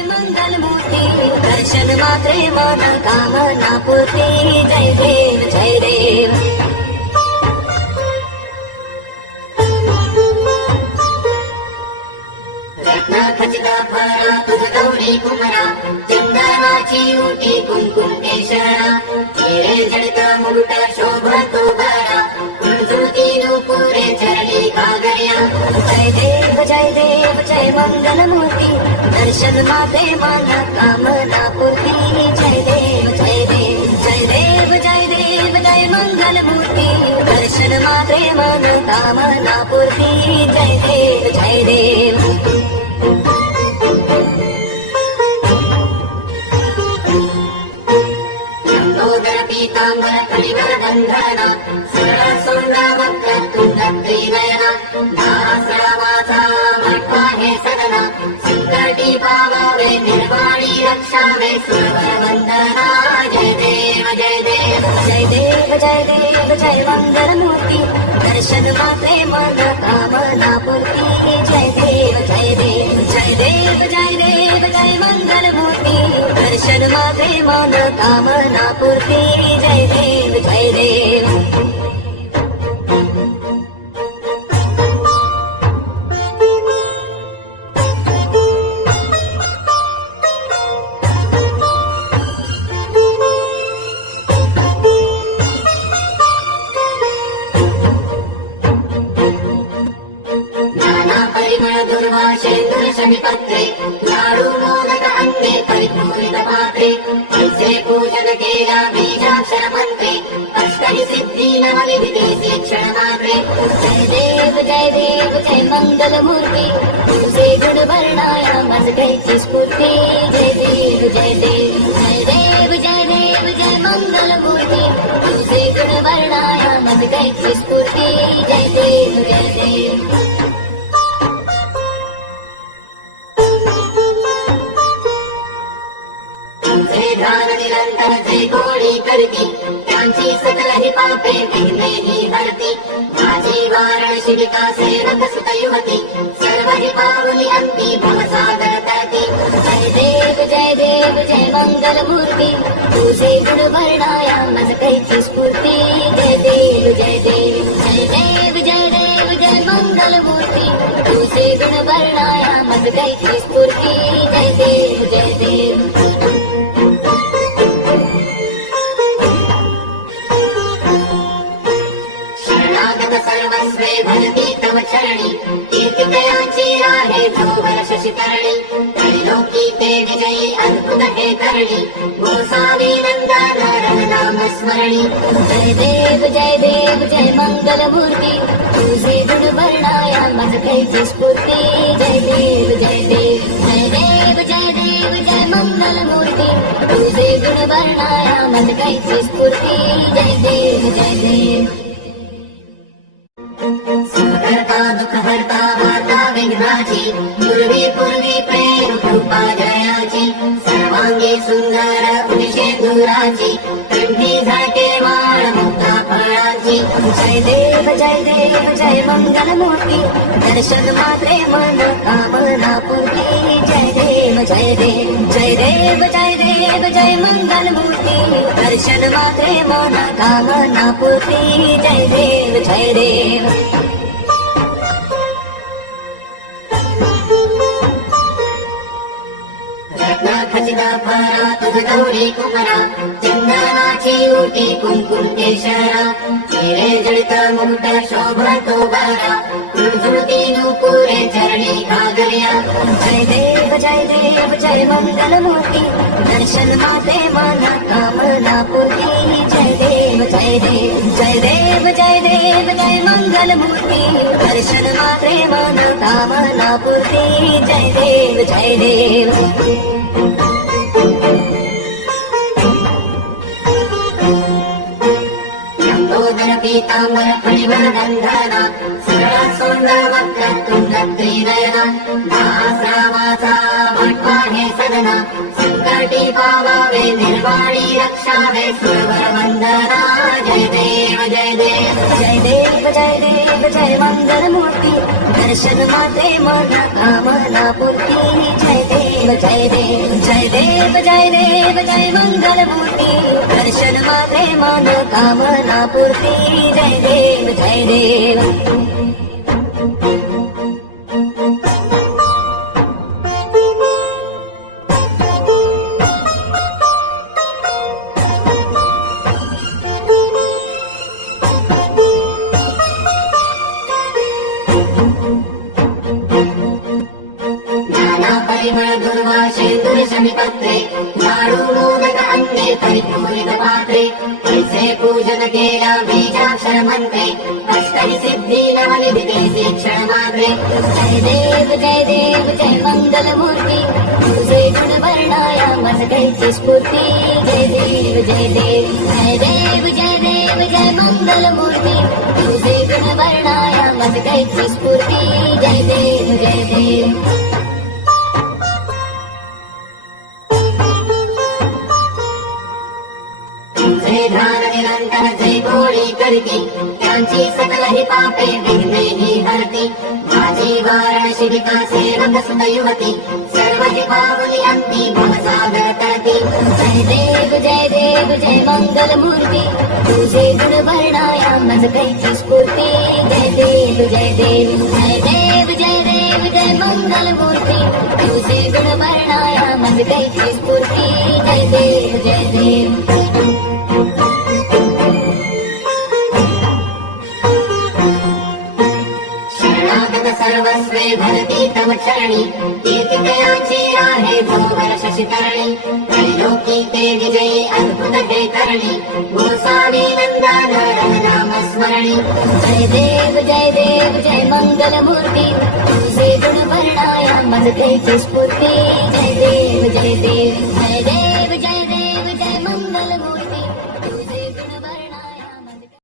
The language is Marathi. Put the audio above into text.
जय मंगल मूर्ती दर्शन मात्रे मन कामना पूर्ती जय देव जय देव रत्न खचित फळा तुझ गौरी कुमरा चंदनाची उटी कुंकुम केशरा हिरे जडित मुकुट शोभतो बरा कुंजुती नुपुरे चरणी कागर्या जय देव जय मंगल मूर्ती दर्शन माते मन कामना पूर्ती जय देव जय देव जय देव जय देव जय मंगल मूर्ती दर्शन माते मन कामना पूर्ती जय देव जय देव पीतांबर परिवर बंधना सरळ सोंडा वक्र तुंड त्रिनयना दासळा माझा मठवा हे सदना संकटी पावावे निर्वाणी रक्षावे सुरवर वंदना जय देव जय देव जय देव जय देव जय मंगल मूर्ती दर्शन मात्रे मन कामना पूर्ती जय देव जय देव जय देव जय देव जय मंगल मूर्ती दर्शन मात्रे मन कामना पूर्ती जय देव जय देव पत्रे लाडू मोदक अन्ने परिपूरित पात्रे तुझे पूजन केला बीजाक्षर मंत्रे अष्टहि सिद्धी नवनिधि शिक्षण मात्रे जय देव जय मंगल मूर्ती तुझे गुण वर्णाया मज कैची स्फूर्ती जय देव जय देव जय देव जय देव जय मंगल मूर्ती तुझे गुण वर्णाया मज कैची स्फूर्ती जय देव जय देव ध्यान निरंतर जे गोडी करती त्यांची सकल ही पापे विघ्ने ही हरती माझी वाराणसी विकासे रथ सुत युवती सर्व ही पावनी अंती भवसागर तरती जय देव जय मंगल मूर्ती तुझे गुण वर्णाया मज कैची स्फूर्ती जय देव जय देव जय देव जय देव जय मंगल मूर्ती तुझे गुण वर्णाया मज कैची स्फूर्ती जय देव जय देव सर्वस्वे भरती तव चरणी कीर्तिदयाची राहे जोवर शशिकरणी त्रैलोकी ते विजयी अद्भुत हे करणी गोसावी नंदन नाम स्मरणी जय देव जय मंगल मूर्ती तुझे गुण वर्णाया मज कैची स्फूर्ती जय देव जय देव जय देव जय देव जय मंगल मूर्ती तुझे गुण वर्णाया मज कैची स्फूर्ती जय देव जय देव सुंदरता दुख हरता वार्ता विघ्नाची पूर्वी प्रेम कृपा जयाची सर्वांगी सुंदर उदिशेंदुराची कंठी झाके वाळ मुक्ता फळाची जय देव जय मंगल मूर्ती दर्शन मात्रे मन कामना पूर्ती जय देव जय देव जय देव जय देव जय मंगल मूर्ती दर्शन मात्रे मन कामना पूर्ती जय देव जय देव खचित फळा तुझ गौरी कुमरा चंदनाची उटी कुंकुम केशरा हिरे जडित मुकुट शोभतो बरा कुंजुती नुपुरे चरणी कागर्या जय देव जय मंगल मूर्ती दर्शन माते मन कामना पूर्ती जय देव जय देव जय देव जय देव जय मंगल मूर्ती दर्शन माते मन कामना पूर्ती जय देव जय देव पीतांबर परिवर बंधना सरळ सोंड वक्र तुंड त्रिनयना दासळा माझा मठवा हे सदना संकटी पावावे निर्वाणी रक्षावे सुरवर वंदना जय देव जय देव जय देव जय देव जय मंगल मूर्ती दर्शन माते मन कामना पूर्ती जय देव देव जय देव जय देव जय देव जय मंगलमूर्ती दर्शन मात्रे मान कामना पूर्ती जय देव जय देव परिमळ दुर्वा शेंदूर शमीपत्रे लाडू मोदक अन्ने परिपूरित पात्रे ऐसे पूजन केला बीजाक्षर मंत्रे अष्टहि सिद्धी नवनिधि शिक्षण मात्रे जय देव जय मंगल मूर्ती तुझे गुण वर्णाया मज कैची स्फूर्ती जय देव जय देव जय देव जय देव जय मंगल मूर्ती तुझे गुण वर्णाया मज कैची स्फूर्ती जय देव जय देव तुझे ध्यान निरंतर जय गोळी करती त्यांची सकल ही पापे विघ्ने ही हरती माझी वारण शिविका सेवक सुत युवती सर्व जी पावली अंती भवसागर तरती जय देव जय मंगल मूर्ती तुझे गुण वर्णाया मज कैची स्फूर्ती जय देव जय देव जय देव जय देव जय मंगल मूर्ती तुझे गुण वर्णाया मज कैची स्फूर्ती जय देव जय देव सर्वस्वे भरती तव चरणी कीर्तितयाची आहे जो वर्ष शितरणी त्रैलोकी ते विजयी अद्भुत हे करणी गोसावी नंदाधर नाम स्मरणी जय देव जय मंगल मूर्ती तुझे गुण वर्णाया मज कैची स्फूर्ती जय देव जय देव